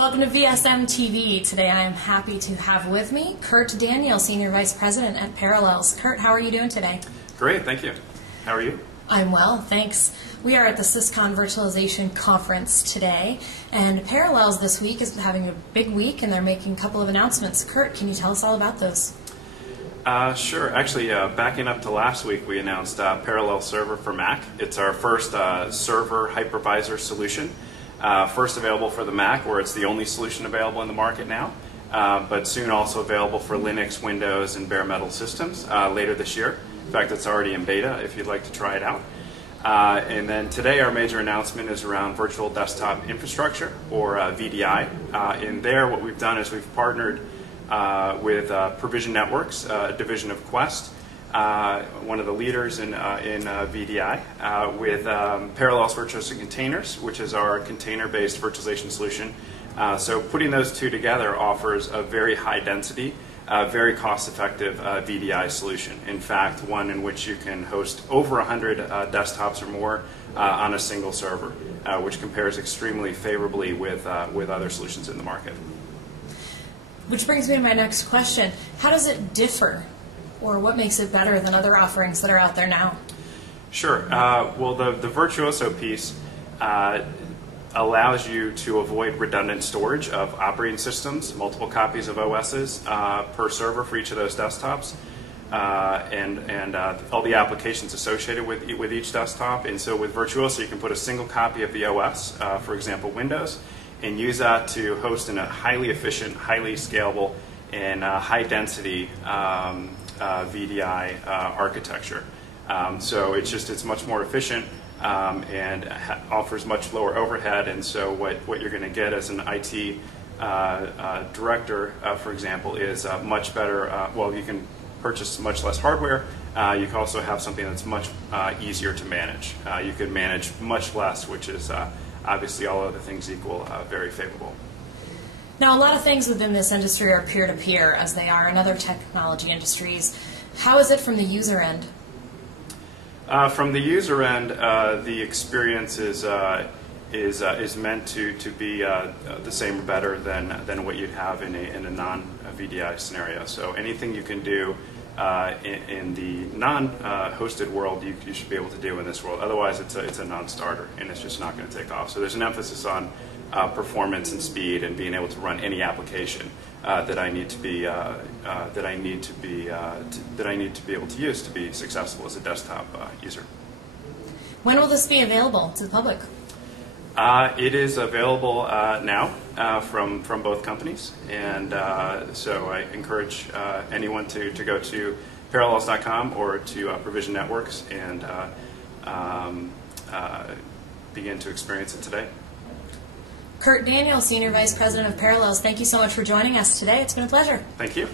Welcome to VSM TV. Today I am happy to have with me Kurt Daniel, Senior Vice President at Parallels. Kurt, how are you doing today? Great, thank you. How are you? I'm well, thanks. We are at the Syscon Virtualization Conference today, and Parallels this week is having a big week, and they're making a couple of announcements. Kurt, can you tell us all about those? Sure. Actually, backing up to last week, we announced Parallel Server for Mac. It's our first server hypervisor solution. First available for the Mac, where it's the only solution available in the market now, but soon also available for Linux, Windows, and bare metal systems later this year. In fact, it's already in beta if you'd like to try it out. And then today our major announcement is around Virtual Desktop Infrastructure, or VDI. In there, what we've done is we've partnered with Provision Networks, a division of Quest, one of the leaders in VDI, with Parallels Virtuoso Containers, which is our container-based virtualization solution. So putting those two together offers a very high density, very cost-effective VDI solution. In fact, one in which you can host over 100 desktops or more on a single server, which compares extremely favorably with other solutions in the market. Which brings me to my next question. How does it differ, or what makes it better than other offerings that are out there now? Sure. Well, the Virtuoso piece allows you to avoid redundant storage of operating systems, multiple copies of OSs per server for each of those desktops, and all the applications associated with each desktop. And so with Virtuoso, you can put a single copy of the OS, for example, Windows, and use that to host in a highly efficient, highly scalable, and high-density VDI architecture. So it's much more efficient and offers much lower overhead. And so what you're going to get as an IT director, for example, is much better. Well, you can purchase much less hardware. You can also have something that's much easier to manage. You can manage much less, which is obviously, all other things equal, very favorable. Now, a lot of things within this industry are peer-to-peer, as they are in other technology industries. How is it from the user end? From the user end, the experience is meant to be the same or better than what you'd have in a non-VDI scenario. So anything you can do in the non-hosted world, you should be able to do in this world. Otherwise, it's a non-starter, and it's just not going to take off. So there's an emphasis on performance and speed, and being able to run any application that I need to be able to use to be successful as a desktop user. When will this be available to the public? It is available now from both companies, and so I encourage anyone to go to Parallels.com or to Provision Networks and begin to experience it today. Kurt Daniel, Senior Vice President of Parallels, thank you so much for joining us today. It's been a pleasure. Thank you.